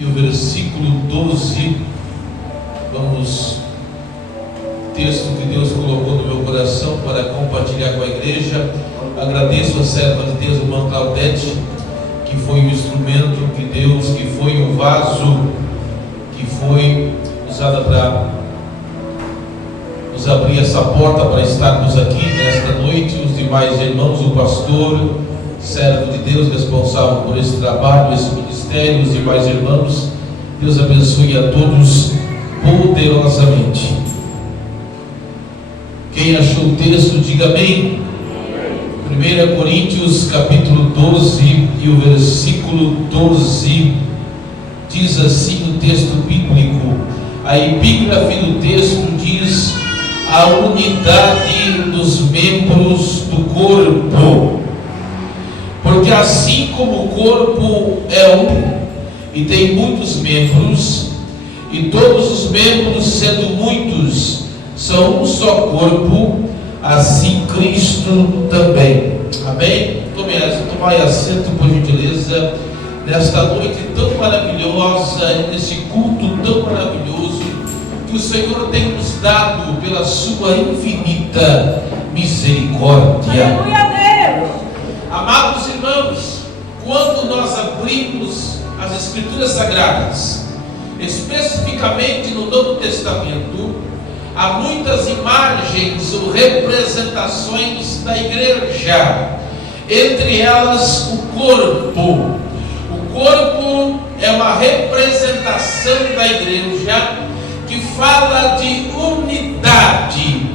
e o versículo 12. Vamos, texto que Deus colocou no meu coração para compartilhar com a igreja. Agradeço a serva de Deus, irmã Claudete, que foi o instrumento que Deus, que foi o vaso que foi usada para nos abrir essa porta para estarmos aqui nesta noite. Os demais irmãos, o pastor, servo de Deus responsável por esse trabalho, esse ministério, os demais irmãos, Deus abençoe a todos poderosamente. Quem achou o texto, diga amém. 1 Coríntios capítulo 12 e o versículo 12 diz assim o texto bíblico. A epígrafe do texto diz: a unidade dos membros do corpo, porque assim como o corpo é um e tem muitos membros, e todos os membros, sendo muitos, são um só corpo, assim Cristo também. Amém? Tomai assento, por gentileza, nesta noite tão maravilhosa, nesse culto tão maravilhoso que o Senhor tem nos dado pela sua infinita misericórdia. Aleluia a Deus. Amados irmãos, quando nós abrimos as Escrituras Sagradas, especificamente no Novo Testamento, há muitas imagens ou representações da igreja, entre elas o corpo. O corpo é uma representação da igreja que fala de unidade.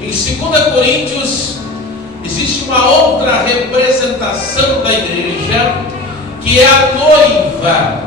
Em 2 Coríntios existe uma outra representação da igreja, que é a noiva.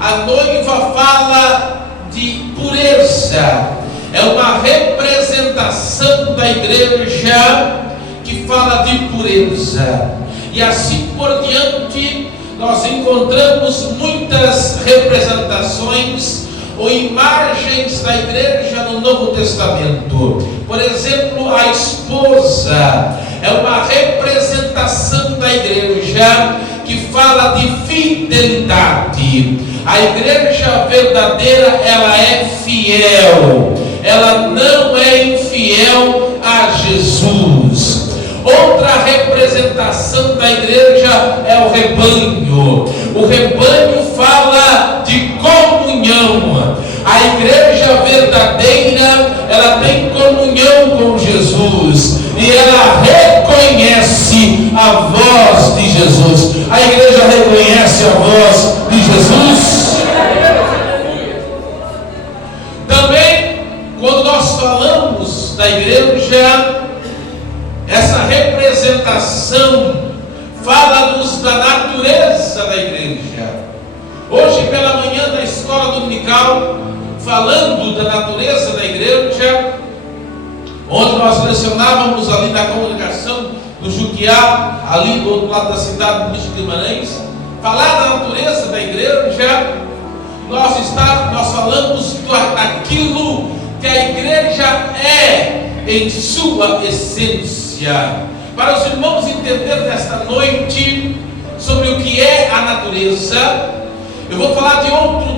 A noiva fala de pureza. É uma representação da igreja que fala de pureza. E assim por diante, nós encontramos muitas representações ou imagens da igreja no Novo Testamento. Por exemplo, a esposa é uma representação da igreja que fala de fidelidade. A igreja verdadeira, ela é fiel, ela não é infiel a Jesus. Outra representação da igreja é o rebanho. O rebanho fala de comunhão. A igreja verdadeira, ela tem comunhão com Jesus e ela reconhece a voz de Jesus. A igreja reconhece a voz de Jesus. Também, quando nós falamos da igreja, essa representação fala-nos da natureza da igreja. Hoje pela manhã na escola dominical, falando da natureza da igreja, onde nós lecionávamos ali na comunicação do Juquiá, ali do outro lado da cidade do Bicho de Guimarães, falar da natureza da igreja, nós falamos daquilo que a igreja é em sua essência. Para os irmãos entenderem nesta noite sobre o que é a natureza, eu vou falar de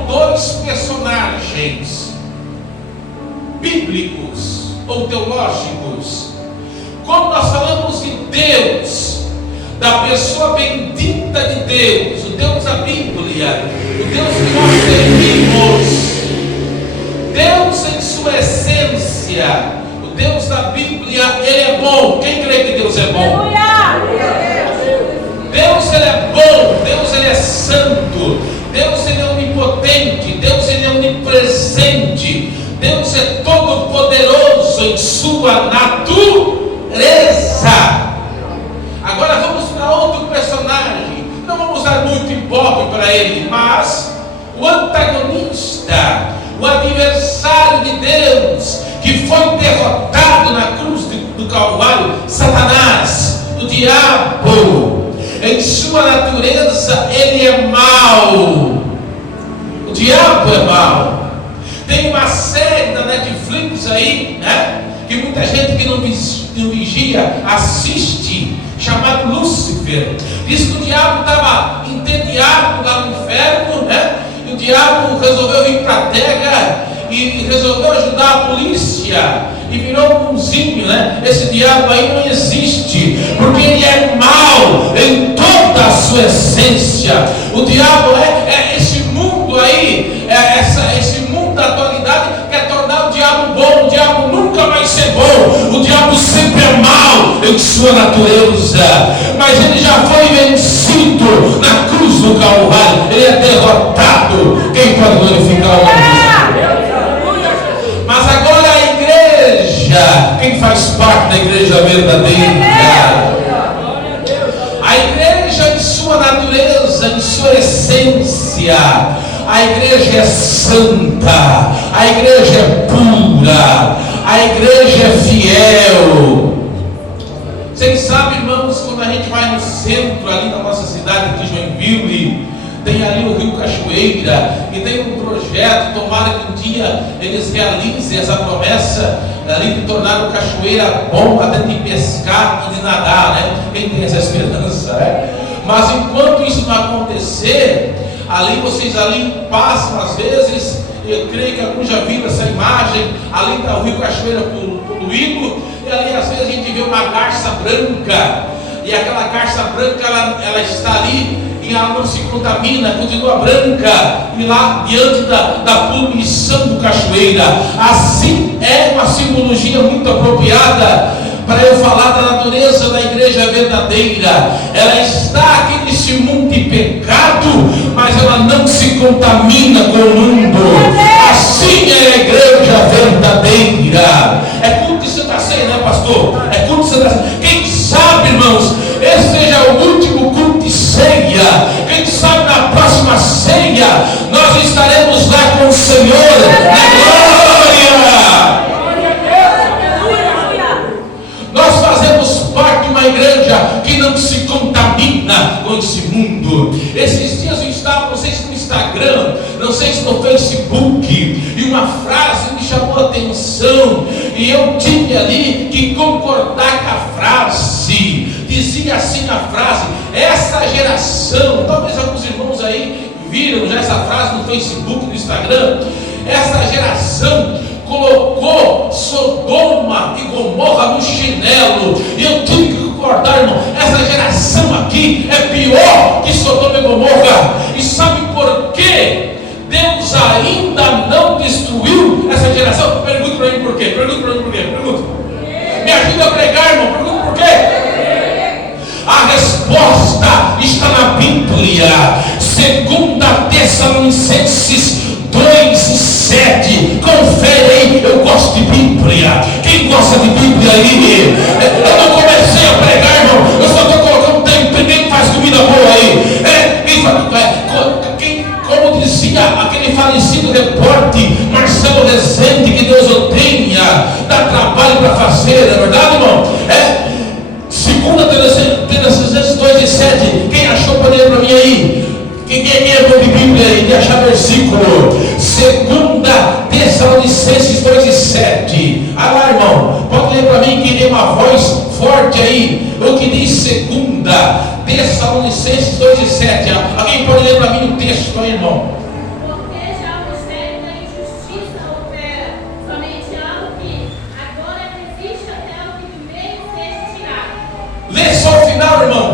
dois personagens bíblicos ou teológicos. Quando nós falamos de Deus, da pessoa bendita de Deus, o Deus da Bíblia, o Deus que nós servimos, Deus em sua essência, o Deus da Bíblia, Ele é bom. Quem crê que Deus é bom? Deus, Ele é bom. Deus, Ele é santo. Deus, Ele é onipotente. Deus, Ele é onipresente. Deus é todo poderoso em sua natureza. Agora vamos para outro personagem. Não vamos dar muito ibope para ele, mas o antagonista, o adversário de Deus, que foi derrotado na cruz do Calvário, Satanás, o diabo. Em sua natureza ele é mau. O diabo é mau. Tem uma série da Netflix aí, né, que muita gente que não vigia assiste, chamado Lúcifer. Diz que o diabo estava entediado lá no inferno, né? E o diabo resolveu vir para a terra e resolveu ajudar a polícia e virou um bonzinho, né? Esse diabo aí não existe, porque ele é mau em toda a sua essência. O diabo é esse mundo aí, esse mundo da atualidade quer tornar o diabo bom. O diabo nunca vai ser bom, o diabo sempre é mau em sua natureza, mas ele já foi vencido na cruz do Calvário, ele é derrotado. Quem pode glorificar o nome de Deus? Mas agora a igreja, quem faz parte da igreja verdadeira? A igreja em sua natureza, em sua essência, a igreja é santa, a igreja é pura, a igreja é fiel. Vocês sabem, irmãos, quando a gente vai no centro, ali na nossa cidade de Joinville, tem ali o Rio Cachoeira, e tem um projeto, tomara que um dia eles realizem essa promessa ali de tornar o Cachoeira bom até de pescar e de nadar, né? Quem tem essa esperança, né? Mas enquanto isso não acontecer, ali vocês ali passam às vezes, eu creio que alguns já viram essa imagem, ali está o Rio Cachoeira poluído, e ali às vezes a gente vê uma garça branca, e aquela garça branca ela está ali, e ela não se contamina, continua branca, e lá diante da poluição do Cachoeira. Assim é uma simbologia muito apropriada para eu falar da natureza da igreja verdadeira. Ela está aqui nesse mundo de pecado, mas ela não se contamina com o mundo. Assim é a igreja verdadeira. É culto de Santa Ceia, né, pastor? É culto de Santa Ceia. Quem sabe, irmãos, esse seja o último culto de ceia. Quem sabe na próxima ceia nós estaremos lá com o Senhor na glória. Nós fazemos parte de uma igreja que não se contamina com esse mundo. Esses dias eu estava, não sei se no Instagram, não sei se no Facebook, e uma frase me chamou a atenção, e eu tive ali que concordar com a frase. Dizia assim a frase: essa geração, talvez alguns irmãos aí viram já essa frase no Facebook, no Instagram, essa geração colocou Sodoma e Gomorra no chinelo. E eu tive que concordar, irmão, essa geração aqui é pior que Sodoma e Gomorra. E sabe por quê? Deus ainda não destruiu essa geração. Pergunta para mim por quê? Pergunta. Me ajuda a pregar, irmão. Pergunta por quê? A resposta está na Bíblia. 2 Tessalonicenses 2:7. Confere aí, eu gosto de Bíblia. Quem gosta de Bíblia aí? Eu não comecei a pregar, irmão. Eu só estou colocando tempo. Ninguém faz comida boa aí. Como dizia aquele falecido repórter Marcelo Rezende, que Deus o tenha, dá trabalho para fazer, não é verdade, irmão? 2 Tessalonicenses 2:7. Quem achou, pode ler para mim aí. Quem é bom de Bíblia aí, de achar versículo? 2 Tessalonicenses 2:7. Ah lá, irmão, pode ler para mim, que tem uma voz forte aí. O que diz 2 Tessalonicenses 2:7. Alguém pode ler para mim o texto aí, irmão? Porque já o mistério da injustiça opera, somente algo que agora resiste até o que do meio seja tirado. Lê só o final, irmão.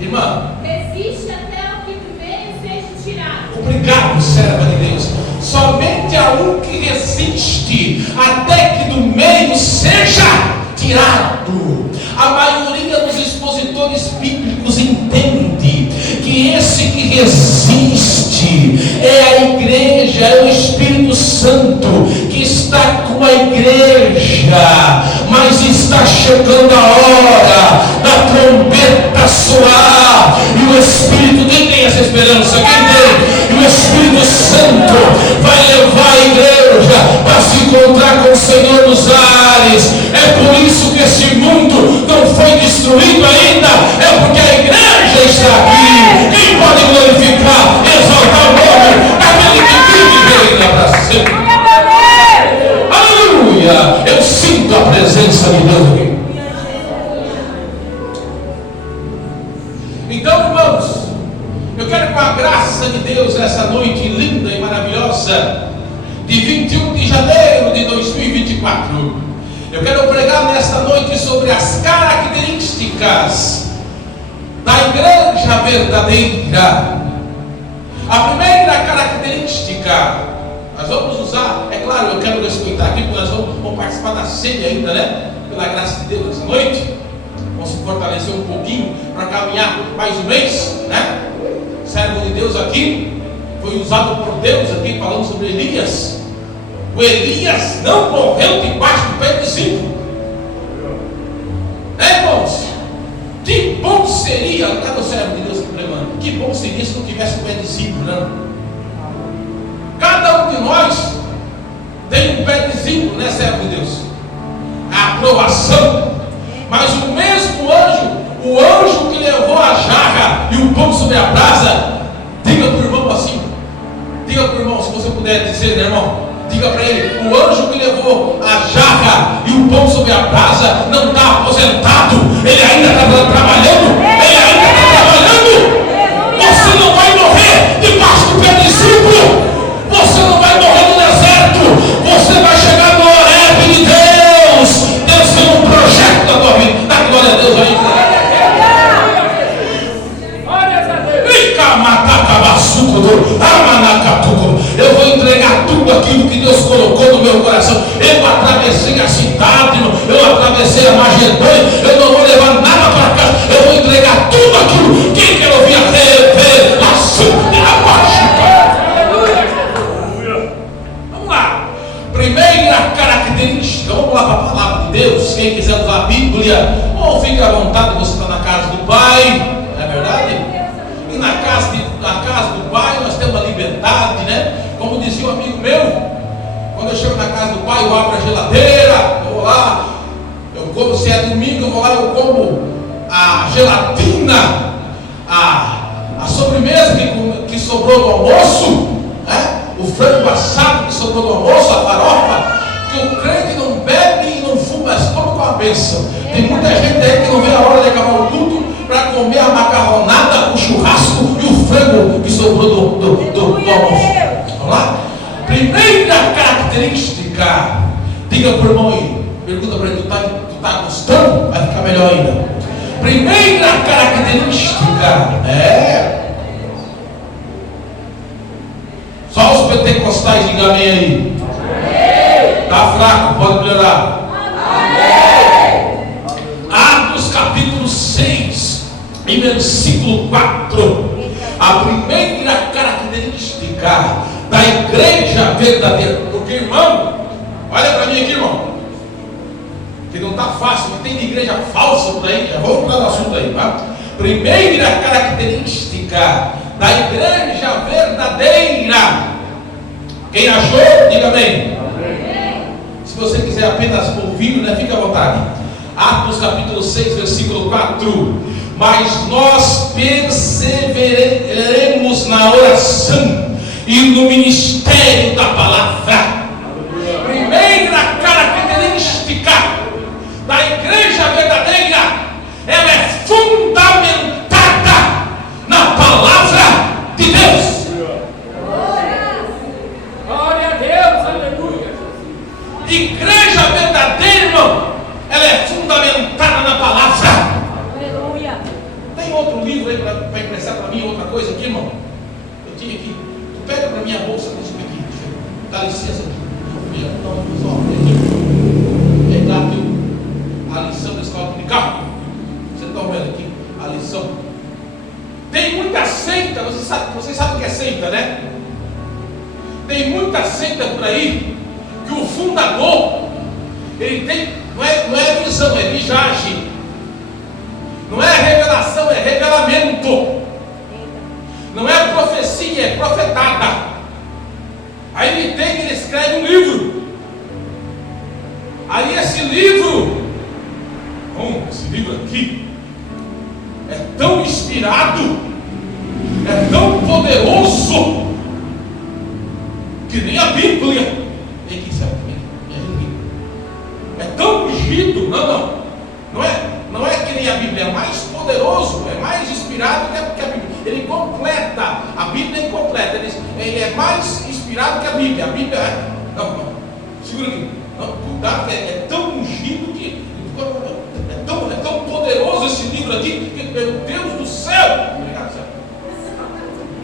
Irmã. Resiste até o que do meio seja tirado. Obrigado, serva de Deus. Somente há um que resiste até que do meio seja tirado. A maioria dos expositores bíblicos entende que esse que resiste é a igreja, é o Espírito Santo que está com a igreja, mas está chegando a hora da trombeta soar, e o Espírito, quem tem essa esperança? Quem tem? E o Espírito Santo vai levar a igreja para se encontrar com o Senhor nos ares. É por isso que esse mundo não foi destruído ainda, é porque a igreja está aqui. Quem pode glorificar, exaltar o nome daquele que vive e reina para sempre? Aleluia! Eu sinto a presença de Deus aqui. Então, irmãos, eu quero, com a graça de Esperança, de 21 de janeiro de 2024. Eu quero pregar nesta noite sobre as características da igreja verdadeira. A primeira característica, nós vamos usar, é claro, eu quero respeitar aqui, porque nós vamos participar da ceia ainda, né? Pela graça de Deus, essa noite. Vamos se fortalecer um pouquinho para caminhar mais um mês, né? O servo de Deus aqui foi usado por Deus aqui, falando sobre Elias. O Elias não morreu debaixo do pé de zimbro. Irmãos, que bom seria, cadê o servo de Deus que pregando? Que bom seria se não tivesse o pé de zimbro, não? Cada um de nós tem um pé de zimbro, né, servo de Deus? A aprovação. Mas o mesmo anjo, o anjo que levou a jarra e o pão sobre a brasa, diga para o irmão assim, diga para o irmão, se você puder dizer, né, irmão? Diga para ele, o anjo que levou a jarra e o pão sobre a brasa não está aposentado, ele ainda está trabalhando, ele ainda está trabalhando. Você não vai morrer debaixo do pé de zimbro, você não vai morrer no deserto, você vai chegar no Horebe de Deus. Deus tem um projeto na tua vida, dá glória a Deus aí. Eu vou entregar tudo aquilo que Deus colocou no meu coração. Eu atravessei a cidade, eu atravessei a Magedônia, eu não vou levar nada para casa, eu vou entregar tudo aquilo. Quem quer ouvir a revelação de Abaixo? Vamos lá. Primeira característica, vamos lá para a palavra de Deus. Quem quiser usar a Bíblia, ou fique à vontade, você está na casa do Pai, não é verdade? E na casa do Pai nós temos a liberdade, né? Como dizia um amigo meu, quando eu chego na casa do Pai, eu abro a geladeira, eu vou lá, eu como, se é domingo, eu vou lá, eu como a gelatina, a sobremesa que sobrou do almoço, né? O frango assado que sobrou do almoço, a farofa, que o crente não bebe e não fuma, mas come com a bênção. Tem muita gente aí que não vê a hora de acabar o culto para comer a macarronada, o churrasco e o frango que sobrou do almoço. Vamos lá? Primeira característica, diga para o irmão aí, pergunta para ele, tu tá gostando? Vai ficar melhor ainda. Primeira característica só os pentecostais, diga amém aí. Está fraco, pode melhorar. Atos capítulo 6 e versículo 4. A primeira característica da igreja verdadeira. Porque, irmão, olha para mim aqui, irmão, que não está fácil, mas tem de igreja falsa por aí. Já vou entrar no assunto aí, tá? Primeira característica da igreja verdadeira. Quem achou, diga amém. Se você quiser apenas ouvir, né, fica à vontade. Atos capítulo 6, versículo 4. Mas nós perseveraremos na oração e no ministério da palavra. Primeira característica da igreja verdadeira, ela é fundamentada na palavra de Deus. Glória a Deus, aleluia. Igreja verdadeira, irmão, ela é fundamentada na palavra. Aleluia. Tem outro livro aí para emprestar para mim, outra coisa aqui, irmão? Eu tinha aqui. Tu pega para minha bolsa, deixa eu aqui. Dá licença aqui. Pegar aqui a lição da escola dominical. Você está vendo aqui a lição? Tem muita seita, vocês sabem o que é seita, né? Tem muita seita por aí que o fundador, ele tem, não é visão, é visagem. Não é revelação, é revelamento. Não é profecia, é profetada. Aí ele escreve um livro. Aí esse livro aqui é tão inspirado, é tão poderoso, que nem a Bíblia. É tão ungido, não é que nem a Bíblia, é mais poderoso, é mais inspirado que a Bíblia. Ele completa, a Bíblia é incompleta, ele é mais inspirado inspirado que a Bíblia. A Bíblia é. Não, segura aqui. Não, cuidado, é tão ungido que. É tão poderoso esse livro aqui, que, meu Deus do céu! Obrigado, Senhor.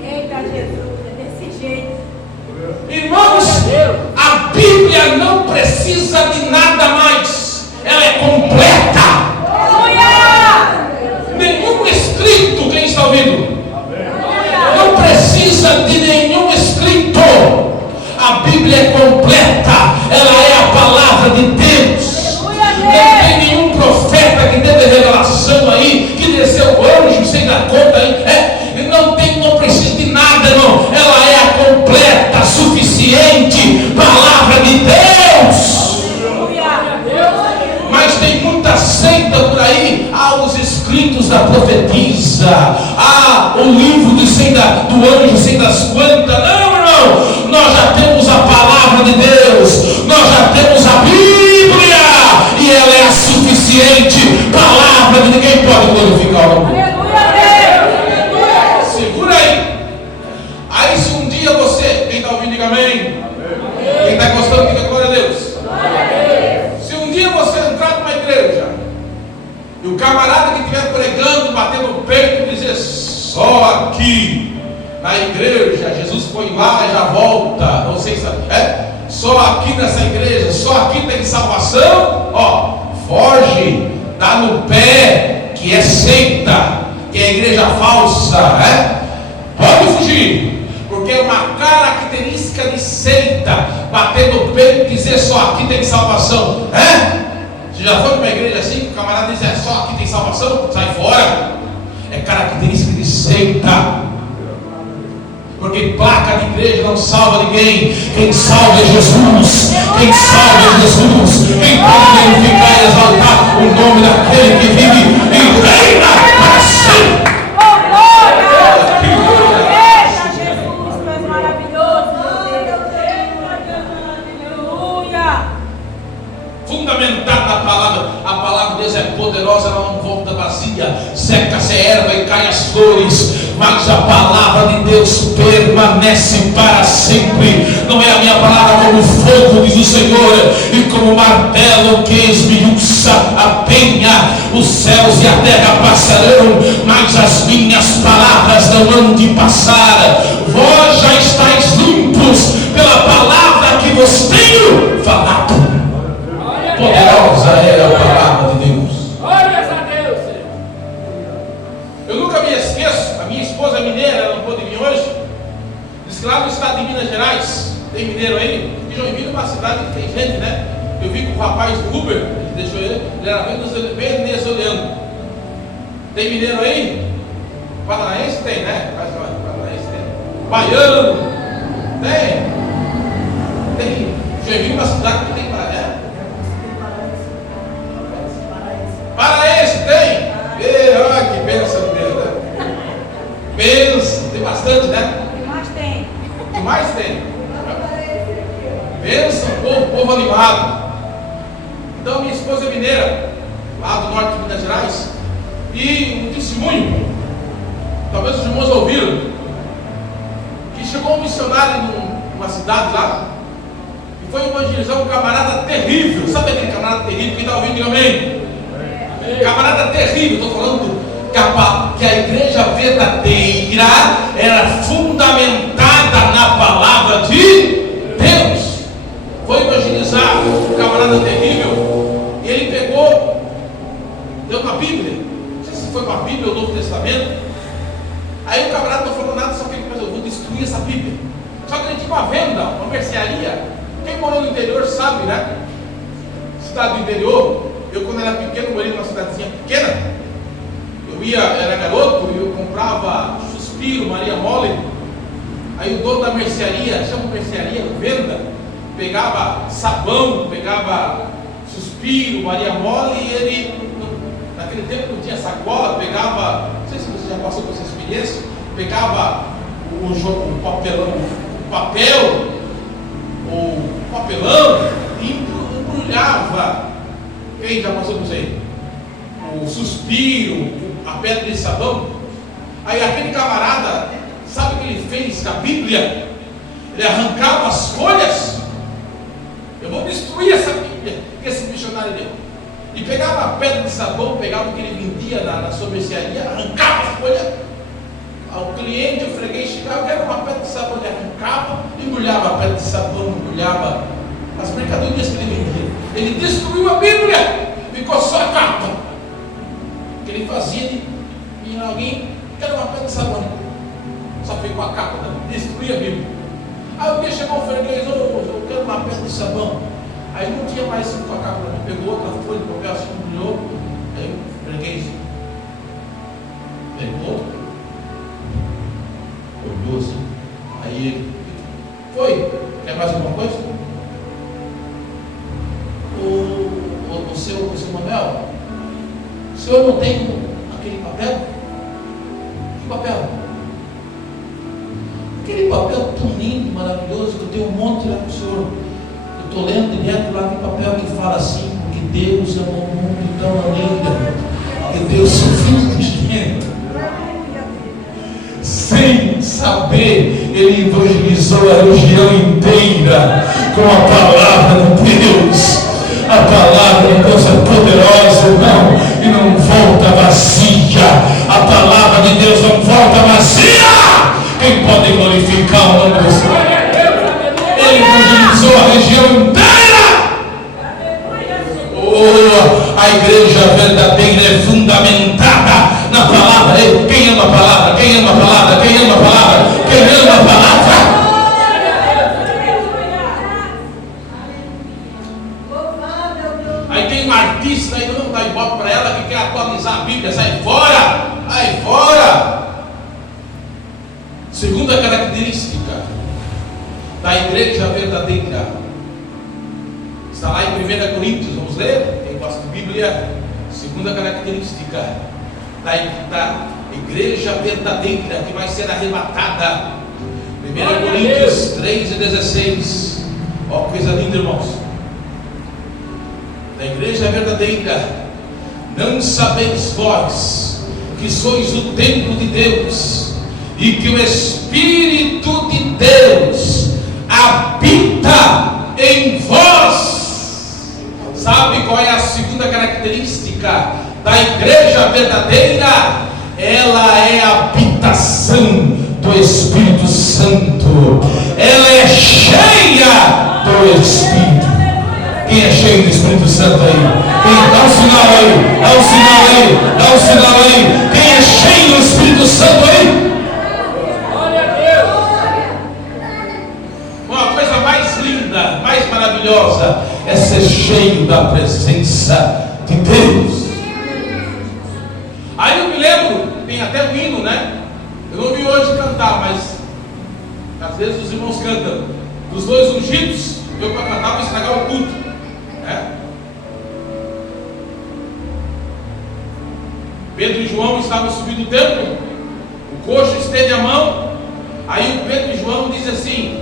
Eita, Jesus, é desse jeito. Irmãos, a Bíblia não precisa de nada mais. Ela é completa. Nenhum escrito, quem está ouvindo? Não precisa de nenhum escrito. A Bíblia é completa. Ela é a palavra de Deus. Não tem nenhum profeta que teve revelação aí, que desceu anjo sem dar conta aí. Não precisa de nada, irmão. Ela é a completa, suficiente palavra de Deus. Mas tem muita seita por aí. Os escritos da profetisa, o livro do anjo sem das quantas. Não, irmão, nós já temos a palavra de Deus, nós já temos a Bíblia, e ela é a suficiente palavra de ninguém pode glorificar o nome. Segura aí. Aí se um dia você, quem está ouvindo, diga amém. Quem está gostando, diga glória a Deus. Se um dia você entrar numa igreja e o camarada que estiver pregando, batendo no peito e dizer: só aqui na igreja, Jesus foi lá e já volta, não sei se só aqui nessa igreja, só aqui tem salvação, foge, dá no pé, que é seita, que é igreja falsa, pode fugir, porque é uma característica de seita, bater no peito e dizer: só aqui tem salvação, Você já foi para uma igreja assim, o camarada diz: só aqui tem salvação, sai fora. É característica de seita. Porque placa de igreja não salva ninguém. Quem salva é Jesus. Quem salva é Jesus. Quem pode glorificar e exaltar o nome daquele que vive e reina para sempre. Fundamentado na palavra, a palavra de Deus é poderosa, ela não volta vazia, seca-se a erva e cai as flores, mas a palavra de Deus permanece para sempre. Não é a minha palavra como fogo, diz o Senhor, e como martelo que esmiuça a penha. Os céus e a terra passarão, mas as minhas palavras não hão de passar. Vós já estáis limpos pela palavra que vos tenho falado. Poderosa é a palavra de Deus. Glórias a Deus. Eu nunca me esqueço, a minha esposa é mineira, ela não pôde vir hoje. Diz que lá no estado de Minas Gerais, tem mineiro aí, e Joinville é uma cidade que tem gente, né? Eu vi com o rapaz do Uber, que deixou ele era venezuelano. Tem mineiro aí? Paranaense tem, né? Paranaense tem. Baiano tem. Joinville é uma cidade que tem Paraense tem? Olha que bênção de Deus, né? Bênção, tem bastante, né? O que mais tem? Bênção, povo animado. Então minha esposa é mineira, lá do norte de Minas Gerais, e um testemunho, talvez os irmãos ouviram, que chegou um missionário numa cidade lá, e foi evangelizar um camarada terrível. Sabe aquele camarada terrível? Quem está ouvindo, diga amém. Camarada terrível, estou falando que a igreja verdadeira era fundamentada na palavra de Deus. Foi evangelizar um camarada terrível e ele pegou, deu uma Bíblia, não sei se foi uma Bíblia ou Novo Testamento. Aí o camarada não falou nada, só que ele pensou: eu vou destruir essa Bíblia. Só que ele tinha uma venda, uma mercearia. Quem morou no interior sabe, né? Cidade do interior. Eu, quando era pequeno, morei numa cidadezinha pequena. Eu era garoto e eu comprava Suspiro, Maria Mole. Aí o dono da mercearia, chama mercearia, venda, pegava sabão, pegava Suspiro, Maria Mole, e ele, naquele tempo não tinha sacola, pegava, não sei se você já passou por essa experiência, pegava o papelão e embrulhava. Quem já passou por isso aí? O Suspiro, a pedra de sabão. Aí aquele camarada, sabe o que ele fez com a Bíblia? Ele arrancava missionário dele. E pegava a pedra de sabão, pegava o que ele vendia na sua mercearia, arrancava a folha. Ao cliente, o freguês chegava, eu quero uma pedra de sabão, ele arrancava, embrulhava a pedra de sabão, embrulhava as mercadorias que ele vendia. Ele destruiu a Bíblia, ficou só a capa. O que ele fazia, ele ia alguém, quero uma pedra de sabão, só ficou a capa, destruía a Bíblia. Aí o dia chegou o freguês, eu quero uma pedra de sabão. Aí não tinha mais com a capa, ele pegou outra folha de papel assim, embrulhou. Aí o freguês pegou, olhou assim, aí ele foi, quer mais alguma coisa? O seu Manuel, o senhor não tem aquele papel? Que papel? Aquele papel tão lindo, maravilhoso, que eu tenho um monte lá para o senhor. Eu estou lendo direto lá no papel que fala assim, porque Deus amou o mundo tão maneira, que Deus seu filho pequeno. Sem saber, ele evangelizou a região inteira com a palavra de Deus. A palavra de Deus é poderosa, irmão, e não volta vazia. A palavra de Deus não volta vazia. Quem pode glorificar o nome do Senhor? Ele evangelizou a região inteira. Oh, a igreja verdadeira é fundamentada na palavra. Quem ama a palavra? Quem ama a palavra? Quem ama a palavra? Quem ama a palavra? Aí tem um artista aí, não dá ibope para ela, que quer atualizar a Bíblia. Sai fora! Sai fora! Segunda característica da igreja verdadeira está lá em 1 Coríntios. Vamos ler? Quem gosta de Bíblia? Segunda característica da igreja verdadeira que vai ser arrebatada. 1 Coríntios 3:16. Ó, coisa linda, irmãos. Da igreja verdadeira, não sabeis vós que sois o templo de Deus e que o Espírito de Deus habita em vós? Sabe qual é a segunda característica da igreja verdadeira? Ela é a habitação do Espírito Santo. Ela é cheia do Espírito. Quem é cheio do Espírito Santo aí? Dá um sinal aí, dá um sinal aí, dá um sinal aí. Quem é cheio do Espírito Santo aí? Glória a Deus. Uma coisa mais linda, mais maravilhosa é ser cheio da presença de Deus. Aí eu me lembro, tem até um hino, né? Eu não vi hoje cantar, mas às vezes os irmãos cantam. Dos dois ungidos, eu para cantar vou estragar o culto. Pedro e João estavam subindo o templo, o coxo estende a mão, aí o Pedro e João diz assim: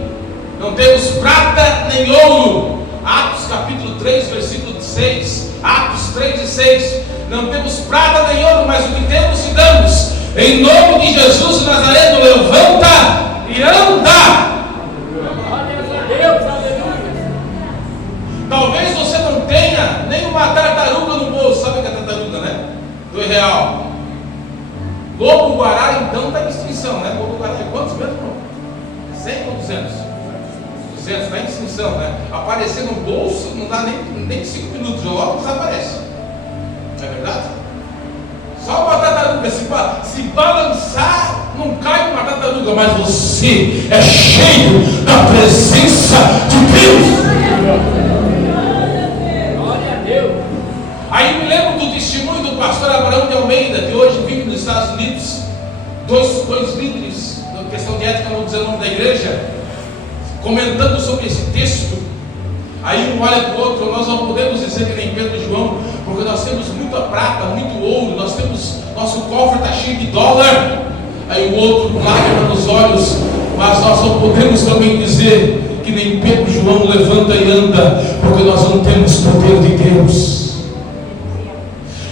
não temos prata nem ouro. Atos capítulo 3, versículo 6, Atos 3:6. Não temos prata nem ouro, mas o que temos te damos. Em nome de Jesus Nazareno, levanta e anda. Talvez você não tenha nem uma tartaruga no bolso. Sabe o que é tartaruga, né? R$2. Lobo-guará então está em extinção, né? Lobo-guará é quantos mesmo? 100 ou 200? 200, está em extinção, né? Aparecer no bolso não dá nem 5 minutos, logo desaparece. Não é verdade? Só uma tartaruga, se balançar, não cai uma tartaruga, mas você é cheio da presença de Deus. Aí me lembro do testemunho do pastor Abraão de Almeida, que hoje vive nos Estados Unidos. Dois líderes da questão de ética, não vou dizer o nome da igreja, comentando sobre esse texto. Aí um olha para o outro. Nós não podemos dizer que nem Pedro e João, porque nós temos muita prata, muito ouro, nosso cofre está cheio de dólar. Aí o outro lágrima nos olhos, mas nós não podemos também dizer que nem Pedro e João, levanta e anda, porque nós não temos poder de Deus.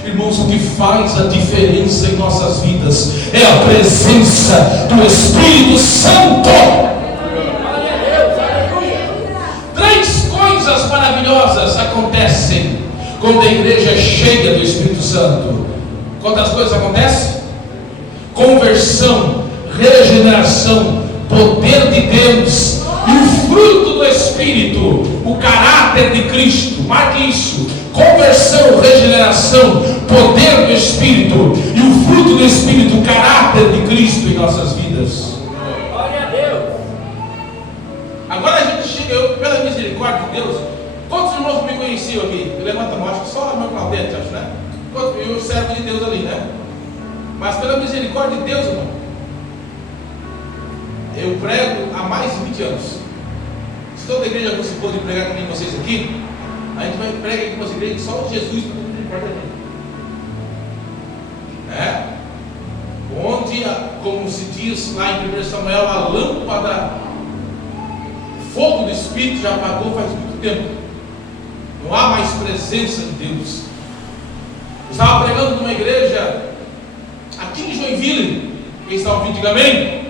Irmãos, o que faz a diferença em nossas vidas é a presença do Espírito Santo. Três coisas maravilhosas acontecem Quando a igreja é cheia do Espírito Santo, quantas coisas acontecem? Conversão, regeneração, poder de Deus e o fruto do Espírito, o caráter de Cristo. Marque isso: conversão, regeneração, poder do Espírito e o fruto do Espírito, o caráter de Cristo em nossas vidas. Glória a Deus. Agora a gente chega, pela misericórdia de Deus, quantos irmãos me conheciam aqui? Levanta a mão, acho que só a meu Claudete, acho, né? E o servo de Deus ali, né? Mas pela misericórdia de Deus, irmão, eu prego há mais de 20 anos. Se toda igreja fosse poder pregar com vocês aqui, a gente vai pregar aqui umas igrejas que só Jesus pode importa a gente. Onde, como se diz lá em 1 Samuel, a lâmpada, o fogo do Espírito já apagou faz muito tempo. Não há mais presença de Deus. Eu estava pregando numa igreja aqui em Joinville. Quem está ouvindo, diga amém.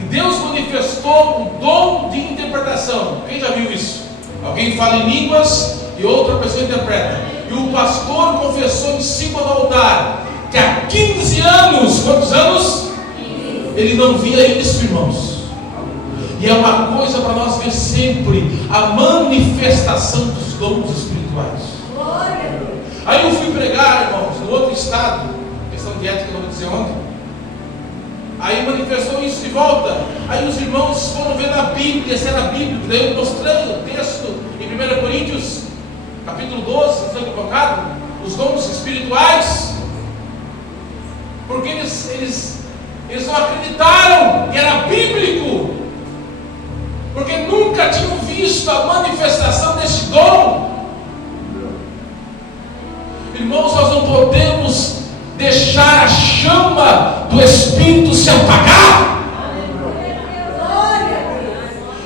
E Deus manifestou o dom de interpretação. Quem já viu isso? Alguém fala em línguas e outra pessoa interpreta. E o pastor confessou em cima do altar que há 15 anos, quantos anos? Ele não via isso, irmãos. E é uma coisa para nós ver sempre a manifestação dos dons espirituais. Aí eu fui pregar, irmãos, no outro estado, questão de ética, não vou dizer onde. Aí manifestou isso de volta. Aí os irmãos foram ver na Bíblia, se era bíblico. Daí eu mostrei o texto em 1 Coríntios, capítulo 12, não foi equivocado, os dons espirituais. Porque eles não acreditaram que era bíblico, porque nunca tinham visto a manifestação desse dom. Irmãos, nós não podemos deixar a chama do Espírito se apagar.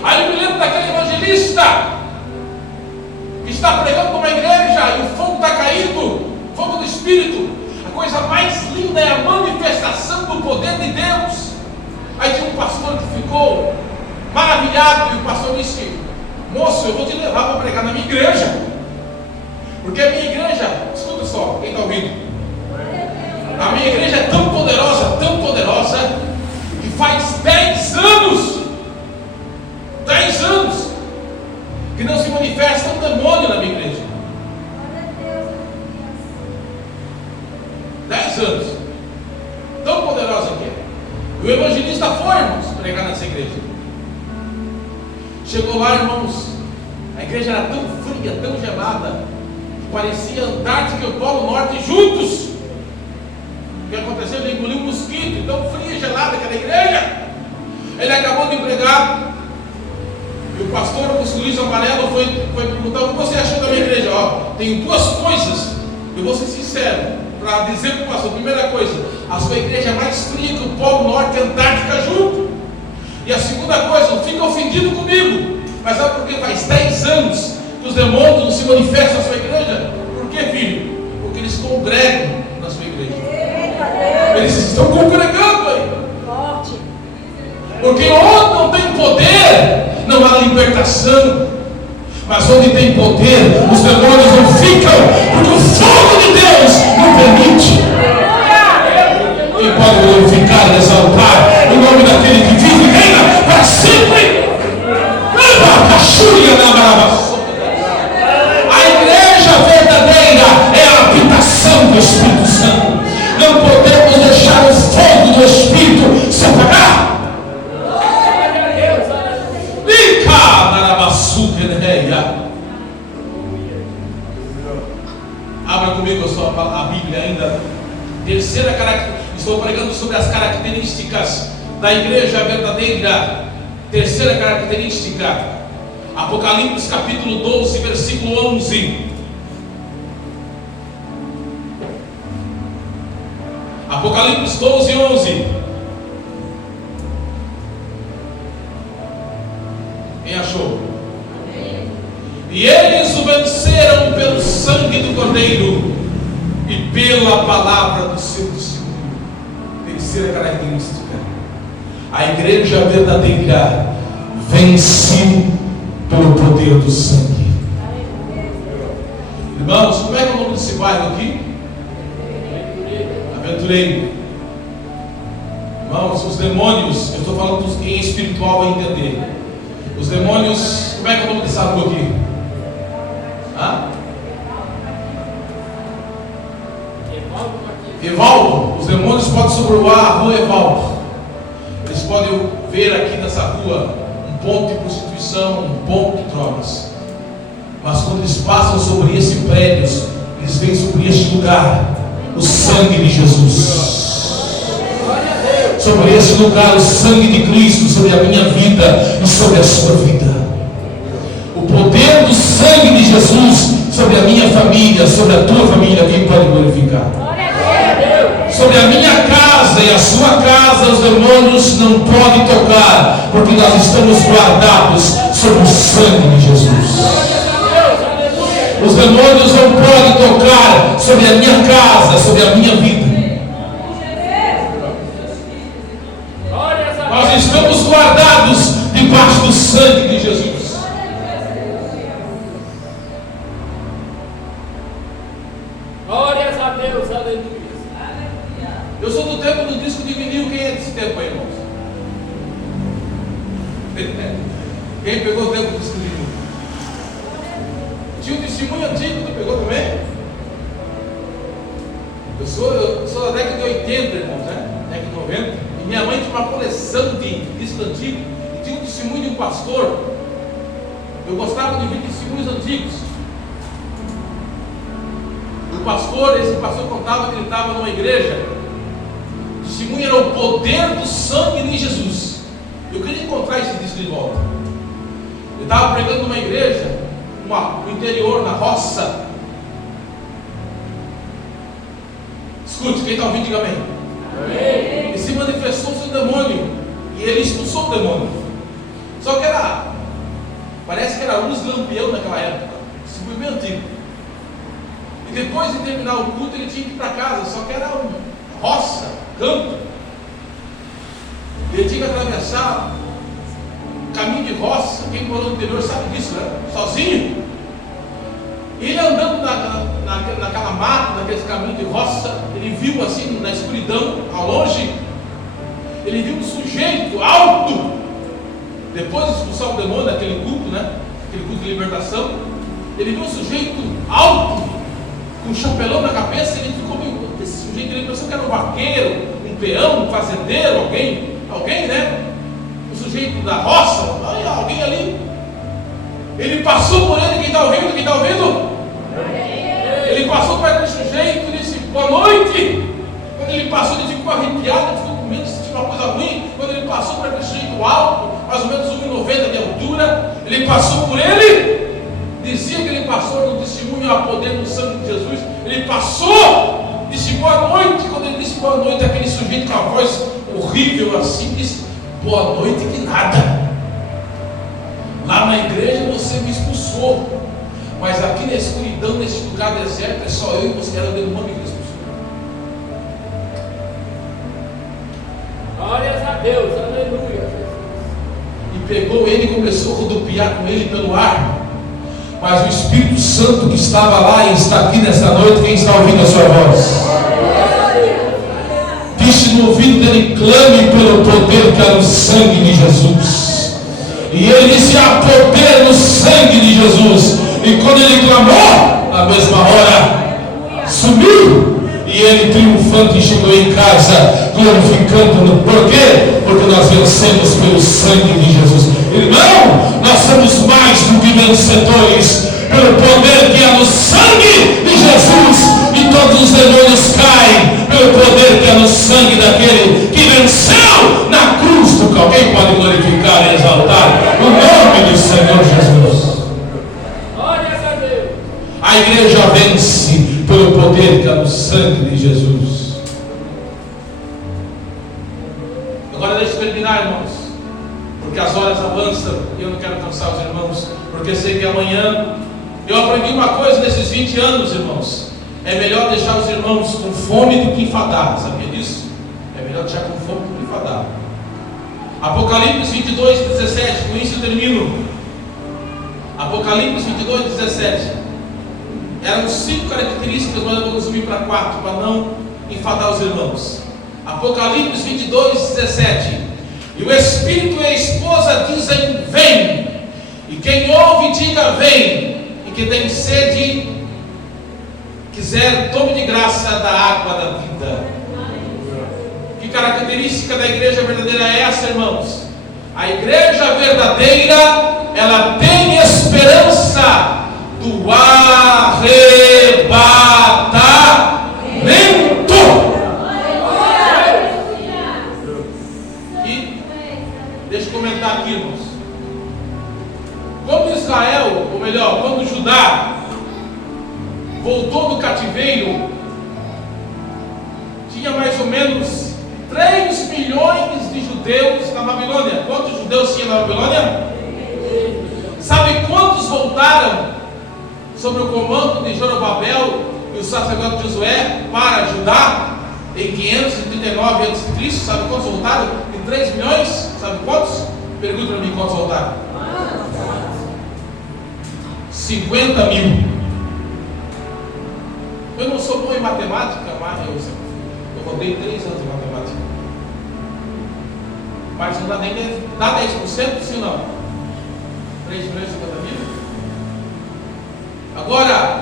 Aí eu me lembro daquele evangelista que está pregando numa igreja e o fogo está caído, fogo do Espírito. A coisa mais linda é a manifestação do poder de Deus. Aí tinha um pastor que ficou maravilhado, e o pastor disse: moço, eu vou te levar para pregar na minha igreja, porque a minha igreja, escuta só, quem está ouvindo, a minha igreja é tão poderosa, que faz 10 anos que não se manifesta um demônio na minha igreja. 10 anos, tão poderosa que é. E o evangelista foi, irmãos, pregar nessa igreja. Chegou lá, irmãos, a igreja era tão fria, tão gelada, que parecia Antártica e o Polo Norte juntos. O que aconteceu? Ele engoliu um mosquito, tão fria e gelada que era a igreja. Ele acabou de pregar, e o pastor Augusto Luiz Amarelo foi perguntar: o que você achou da minha igreja? Tenho duas coisas, eu vou ser sincero, para dizer para o pastor. Primeira coisa, a sua igreja é mais fria que o Polo Norte e a Antártica junto. E a segunda coisa, não fica ofendido comigo, mas sabe por que faz 10 anos que os demônios não se manifestam na sua igreja? Por que, filho? Porque eles congregam na sua igreja. Eles estão congregando aí. Porque onde não tem poder, não há libertação. Mas onde tem poder, os demônios não ficam, porque o fogo de Deus não permite. Quem pode glorificar e exaltar o nome daquele que vive e reina para sempre? A igreja verdadeira é a habitação do Espírito Santo. Não podemos deixar o fogo do Espírito se apagar. Abra comigo a Bíblia ainda. Terceira característica. Estou pregando sobre as características da igreja verdadeira. Terceira característica, Apocalipse capítulo 12, versículo 11. Apocalipse 12, 11. Quem achou? E eles o venceram pelo sangue do Cordeiro e pela palavra do seu testemunho. Terceira característica, a igreja verdadeira vence pelo poder do sangue. Irmãos, como é que é o nome desse bairro aqui? Aventureiro. Irmãos, os demônios, eu estou falando em espiritual para entender. Os demônios, como é que é o nome dessa rua aqui? Hã? Evaldo. Os demônios podem sobrevoar a rua Evaldo. Eles podem ver aqui nessa rua um ponto de prostituição, um ponto de drogas. Mas quando eles passam sobre esse prédio, eles veem sobre este lugar o sangue de Jesus. Sobre esse lugar o sangue de Cristo, sobre a minha vida e sobre a sua vida. O poder do sangue de Jesus sobre a minha família, sobre a tua família, quem pode glorificar? Sobre a minha casa e a sua casa, os demônios não podem tocar, porque nós estamos guardados sob o sangue de Jesus. Os demônios não podem tocar sobre a minha casa, sobre a minha vida. Nós estamos guardados debaixo do sangue de Jesus. Glórias a Deus, aleluia. Eu sou do tempo do disco de vinil. Quem é desse tempo aí, irmãos? Quem pegou o tempo do disco de vinil? Tinha um testemunho antigo, tu pegou também? Eu sou da década de 80, irmãos, né? Década de 90. E minha mãe tinha uma coleção de disco antigo. E tinha um testemunho de um pastor. Eu gostava de ver testemunhos antigos. Esse pastor contava que ele estava numa igreja. O testemunho era o poder do sangue de Jesus. Eu queria encontrar esse disco de volta. Ele estava pregando numa igreja, no interior, na roça. Escute, quem está ouvindo, diga amém. E se manifestou-se o demônio, e ele expulsou o demônio. Só que parece que era luz lampião naquela época. Isso foi bem antigo. E depois de terminar o culto, ele tinha que ir para casa. Só que era uma roça, campo. Ele tinha que atravessar caminho de roça. Quem morou no interior sabe disso, né? Sozinho. E ele andando naquela mata, naquele caminho de roça, ele viu assim na escuridão, ao longe, ele viu um sujeito alto. Depois de expulsar o demônio daquele culto, né? Aquele culto de libertação, ele viu um sujeito alto, com um chapelão na cabeça. Ele ficou meio, esse sujeito, ele pensou que era um vaqueiro, um peão, um fazendeiro, alguém, né? O sujeito da roça, alguém ali. Ele passou por ele. Quem está ouvindo? Quem está ouvindo? Ele passou por aquele sujeito e disse: boa noite. Quando ele passou, ele ficou arrepiado, ele ficou com medo de sentir uma coisa ruim. Quando ele passou por aquele sujeito alto, mais ou menos 1,90 de altura, ele passou por ele. Dizia aquele pastor no testemunho a poder do sangue de Jesus. Ele passou, disse boa noite. Quando ele disse boa noite, aquele sujeito com a voz horrível assim disse: boa noite que nada. Lá na igreja você me expulsou, mas aqui na escuridão, nesse lugar deserto, é só eu e você. Era o demônio que expulsou. Glórias a Deus, aleluia. E pegou ele e começou a rodopiar com ele pelo ar. Mas o Espírito Santo que estava lá e está aqui nessa noite, quem está ouvindo a sua voz? Disse no ouvido dele: clame pelo poder que há no sangue de Jesus. E ele disse: há poder no sangue de Jesus. E quando ele clamou, na mesma hora sumiu. E ele triunfante chegou em casa, glorificando-no. Por quê? Porque nós vencemos pelo sangue de Jesus. Irmão, nós somos mais do que vencedores pelo poder que há no sangue de Jesus. E todos os demônios caem pelo poder que há no sangue daquele que venceu na cruz do Calvário. Alguém pode glorificar e exaltar o nome do Senhor Jesus. Glórias a Deus. A igreja vence pelo poder que há no sangue de Jesus. Agora deixa eu terminar, irmãos, porque as horas avançam e eu não quero cansar os irmãos, porque sei que amanhã eu aprendi uma coisa nesses 20 anos, irmãos. É melhor deixar os irmãos com fome do que enfadar. Sabia disso? É melhor deixar com fome do que enfadar. Apocalipse 22, 17. Com isso eu termino. Apocalipse 22, 17. Eram 5 características, mas eu vou resumir para 4, para não enfadar os irmãos. Apocalipse 22, 17. E o Espírito e a esposa dizem: vem. E quem ouve, diga: vem. E quem tem sede, quiser, tome de graça da água da vida. Que característica da igreja verdadeira é essa, irmãos? A igreja verdadeira, ela tem esperança do arrebatamento. E deixa eu comentar aqui, irmãos. Quando Israel, ou melhor, quando Judá voltou do cativeiro, tinha mais ou menos 3 milhões de judeus na Babilônia. Quantos judeus tinha na Babilônia? Sabe quantos voltaram sob o comando de Zorobabel e o sacerdote Josué para Judá em 539 a.C.? Sabe quantos voltaram? Em 3 milhões? Sabe quantos? Pergunta para mim quantos voltaram. 50 mil. Eu não sou bom em matemática, mas eu rodei 3 anos em matemática. Mas não dá nem 10%, sim ou não? 3 milhões e 50 mil. Agora,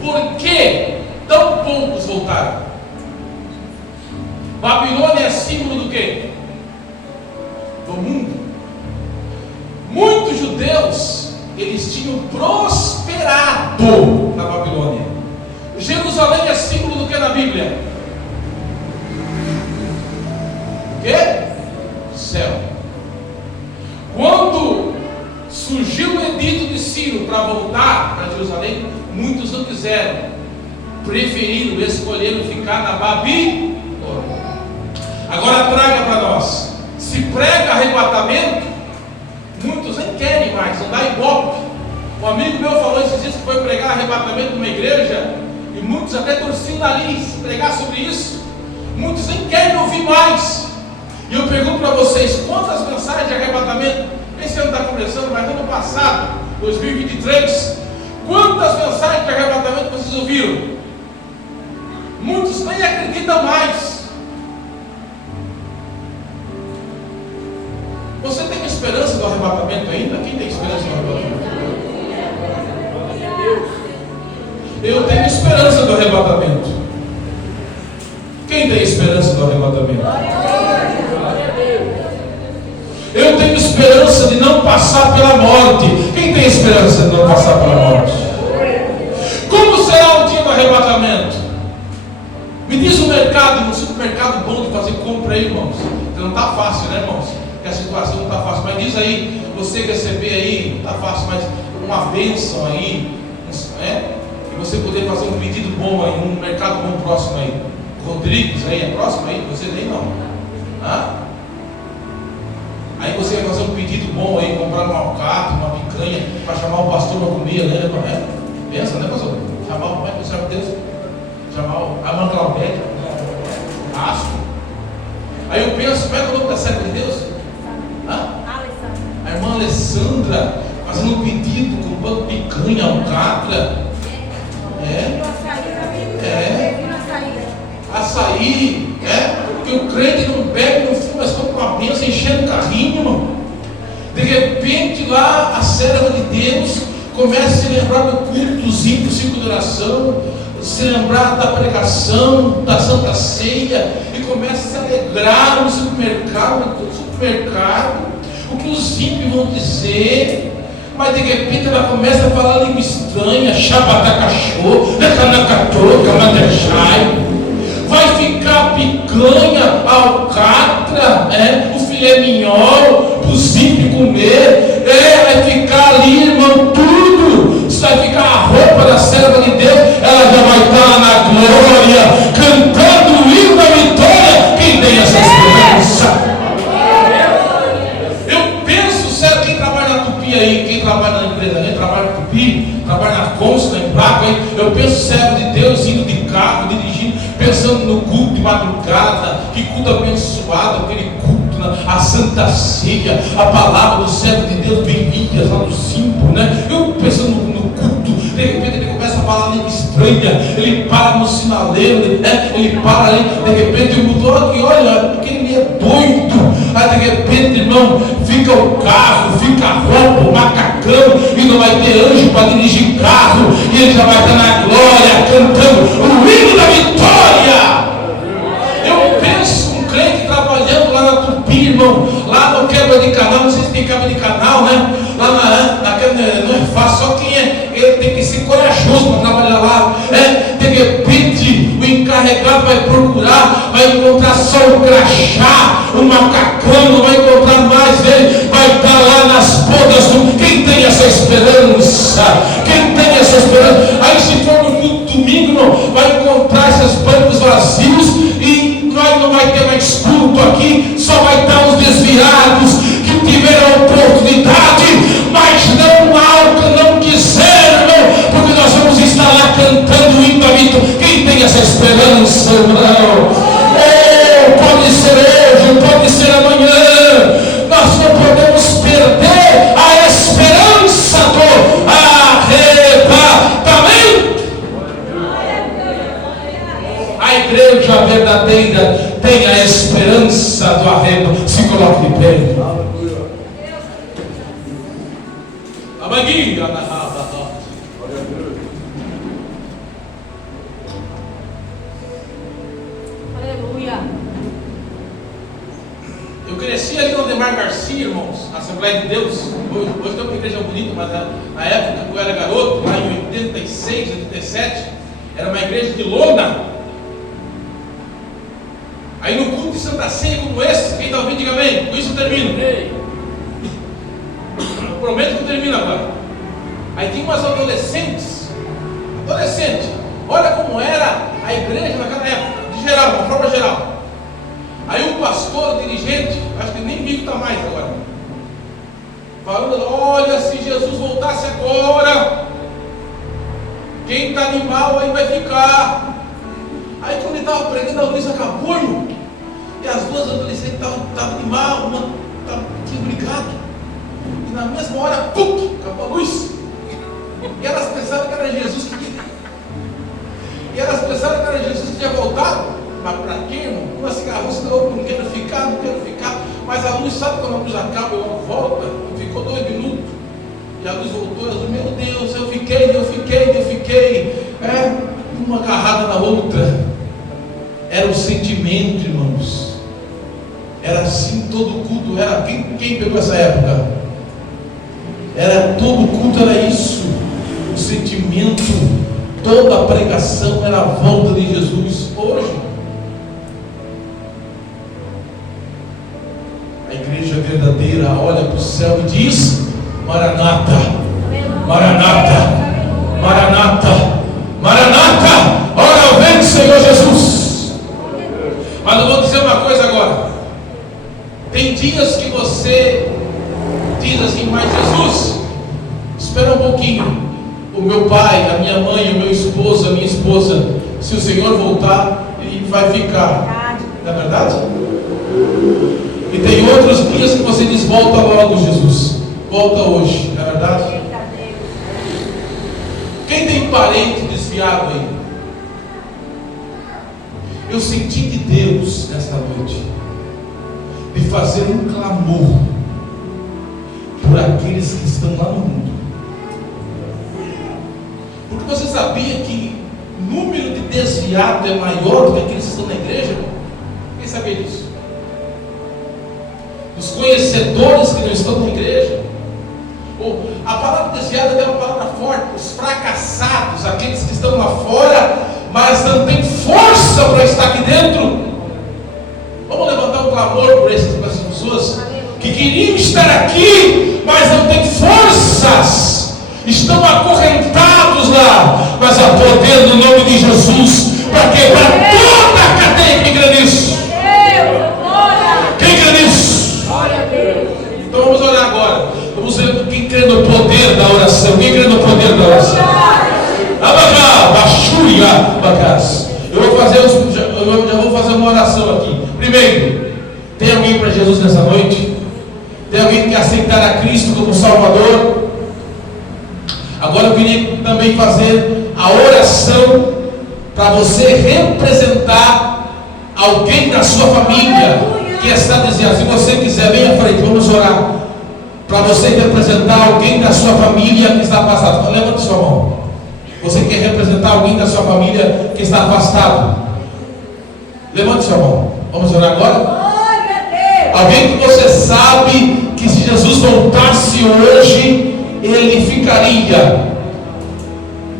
por que tão poucos voltaram? Babilônia é símbolo do quê? Do mundo. Muitos judeus, eles tinham prosperado na Babilônia. Jerusalém é símbolo do que na Bíblia? O quê? Céu. Quando surgiu o edito de Ciro para voltar para Jerusalém, muitos não quiseram, preferiram, escolheram ficar na Babilônia. Agora traga para nós, se prega arrebatamento, muitos nem querem mais, não dá ibope. Um amigo meu falou esses dias que foi pregar arrebatamento numa igreja, e muitos até torciam o nariz, pregar sobre isso. Muitos nem querem ouvir mais. E eu pergunto para vocês, quantas mensagens de arrebatamento, esse ano está começando, mas ano passado, 2023, quantas mensagens de arrebatamento vocês ouviram? Muitos nem acreditam mais. Você tem esperança do arrebatamento ainda? Quem tem esperança do arrebatamento? Eu tenho esperança do arrebatamento. Quem tem esperança do arrebatamento? Eu tenho esperança de não passar pela morte. Quem tem esperança de não passar pela morte? Como será o dia do arrebatamento? Me diz o mercado, um supermercado bom de fazer compra aí, irmãos. Porque não está fácil, né, irmãos? Porque a situação não está fácil. Mas diz aí, você receber aí, não está fácil, mas uma bênção aí, né? E você poder fazer um pedido bom aí, um mercado bom próximo aí. Rodrigues aí, é próximo aí? Você nem não. Hã? Aí você vai fazer um pedido bom aí, comprar um alcatra, uma picanha, para chamar o pastor para comer, né? Pensa, né, pastor? Chamar o pai do céu de Deus, chamar a irmã Claudete, acho. Aí eu penso, como é que é o nome da serva de Deus? Hã? A irmã Alessandra, fazendo um pedido, comprando picanha, alcatra. Açaí, porque o crente não bebe, não fuma, mas compra uma bênção, enchendo o carrinho, irmão. De repente lá a serva de Deus começa a se lembrar do culto dos 5 de oração, se lembrar da pregação, da Santa Ceia, e começa a se alegrar no supermercado, o que os ímpios vão dizer. Mas de repente ela começa a falar língua estranha, Shabatacachô, Necanacatô, Camadechai. Vai ficar picanha, alcatra, o filé mignon, para os ímpios comer. Vai ficar ali, irmão, tudo. Isso vai ficar a roupa da serva de Deus. Ela já vai estar na glória, cantando o hino da vitória. Quem tem essa esperança? Quem trabalha na Tupi aí, quem trabalha na empresa, quem trabalha na Tupi, trabalha na Consta, na Embraco aí, eu penso servo de Deus indo de carro, dirigindo, pensando no culto de madrugada, que culto abençoado, aquele culto, a Santa Ceia, a palavra do servo de Deus, bem-vindas lá no símbolo, né? Eu pensando no culto, de repente ele começa a falar língua montanha, ele para no sinaleiro, ele para ali, de repente o motor aqui, olha, aquele é doido. Aí de repente, irmão, fica o carro, fica a roupa, o macacão, e não vai ter anjo para dirigir carro, e ele já vai estar na glória, cantando o hino da vitória. Eu penso um crente trabalhando lá na Tupi, irmão, lá no quebra de canal, não sei se tem quebra de canal, né? Lá naquela, não é fácil, só quem ele tem que ser corajoso para trabalhar lá. De repente o encarregado vai procurar, vai encontrar só um crachá, um macacão, não vai encontrar mais ele, vai estar lá nas pontas do. Quem tem essa esperança? Quem tem essa esperança? Aí se for no culto domingo, não, vai encontrar esses bancos vazios e não vai ter mais culto aqui, só vai estar os desviados que tiveram oportunidade, mas não quiseram, irmão, porque nós vamos estar lá cantando o hino da vitória. Quem tem essa esperança, irmão? Pode ser hoje, pode ser amanhã. Nós não podemos perder a esperança do arrebatamento. A igreja verdadeira tem a esperança do arrebatamento. Se coloque de pé. Amaguinha na raba. Aleluia. Eu cresci ali no Ademar Garcia, irmãos, na Assembleia de Deus. Hoje tem uma igreja bonita, mas na época que eu era garoto, lá em 86, 87, era uma igreja de lona. Aí no culto de Santa Ceia como esse, quem está ouvindo, diga amém. Com isso eu termino. Eu prometo que eu termino agora. Aí tinha umas adolescentes, olha como era a igreja naquela época, de geral, uma forma geral. Aí o pastor, o dirigente, acho que nem vivo está mais agora, falando: olha, se Jesus voltasse agora, quem está animal aí vai ficar. Aí quando ele estava pregando, a luz acabou, irmão, e as duas adolescentes estavam animadas, uma tinha brigado, e na mesma hora, pum, acabou a luz. E elas pensaram que era Jesus que tinha voltado. Mas para quê, irmão? Uma cigarroça, não quero ficar. Mas a luz, sabe quando a luz acaba, ela volta, ficou 2 minutos, e a luz voltou, ela disse: meu Deus, eu fiquei, uma agarrada na outra. Era o sentimento, irmãos. Era assim, todo culto era. Quem pegou essa época? Era todo culto, era isso. O sentimento, toda a pregação era a volta de Jesus. Hoje a igreja verdadeira olha para o céu e diz: Maranata, Maranata, Maranata, Maranata, ora vem, Senhor Jesus. Mas eu vou dizer uma coisa agora. Tem dias que você diz assim: mas Jesus, espera um pouquinho. O meu pai, a minha mãe, o meu esposo, a minha esposa, se o Senhor voltar, ele vai ficar. Não é verdade? E tem outros dias que você diz: volta logo, Jesus, volta hoje. Não é verdade? Quem tem parente desviado aí? Eu senti de Deus nesta noite de fazer um clamor por aqueles que estão lá no mundo. Porque você sabia que o número de desviados é maior do que aqueles que estão na igreja? Quem sabia disso? Os conhecedores que não estão na igreja. A palavra desviado é uma palavra forte. Os fracassados, aqueles que estão lá fora, mas não têm força para estar aqui dentro. Vamos levantar um clamor por essas pessoas que queriam estar aqui, mas não têm forças, estão acorrentados lá, mas há poder no nome de Jesus para quebrar toda a cadeia. Quem crê nisso? Quem crê nisso? Então vamos orar agora. Vamos ver quem crê no poder da oração. Quem crê no poder da oração? Eu já vou fazer uma oração aqui. Primeiro, tem alguém para Jesus nessa noite? Tem alguém que quer aceitar a Cristo como Salvador? Agora eu queria também fazer a oração para você representar alguém da sua família que está dizendo. Se você quiser, vem à frente, vamos orar. Para você representar alguém da sua família que está afastado. Levante sua mão. Você quer representar alguém da sua família que está afastado? Levante sua mão. Vamos orar agora? Alguém que você sabe que se Jesus voltasse hoje, ele ficaria.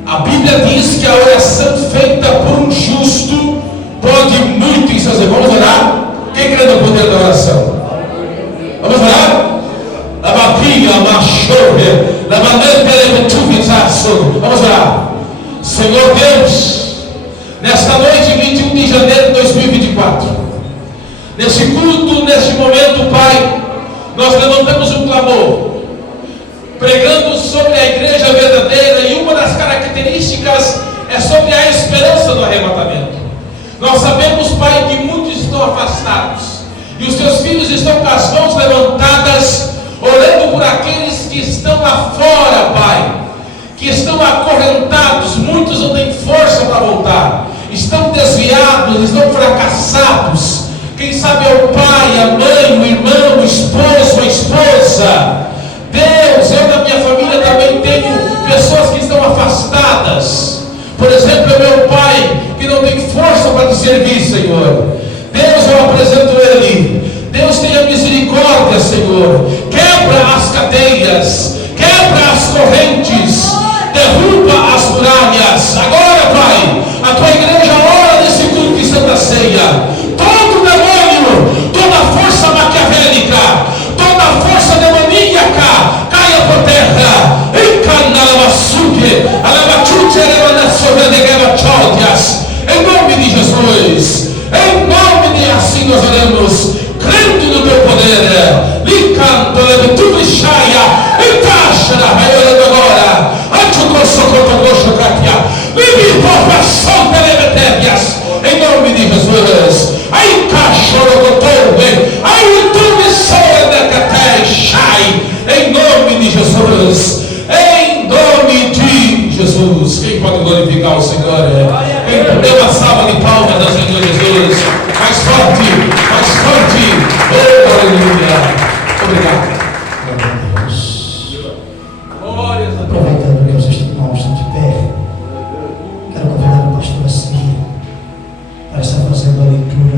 A Bíblia diz que a oração feita por um justo pode muito em seus. Vamos orar? Quem crê no poder da oração? Vamos orar? Vamos orar. Senhor Deus, nesta noite, 21 de janeiro de 2024, neste culto, neste momento, Pai, nós levantamos um clamor, pregando sobre a igreja verdadeira, e uma das características é sobre a esperança do arrebatamento. Nós sabemos, Pai, que muitos estão afastados, e os teus filhos estão com as mãos levantadas, orando por aqueles que estão lá fora, Pai, que estão acorrentados. Muitos não têm força para voltar, estão desviados, estão fracassados. Quem sabe é o pai, a mãe, o irmão, o esposo, a esposa. Deus, eu na minha família também tenho pessoas que estão afastadas. Por exemplo, é meu pai que não tem força para te servir, Senhor. Deus, eu apresento ele. Deus, tenha misericórdia, Senhor. Quebra as cadeias.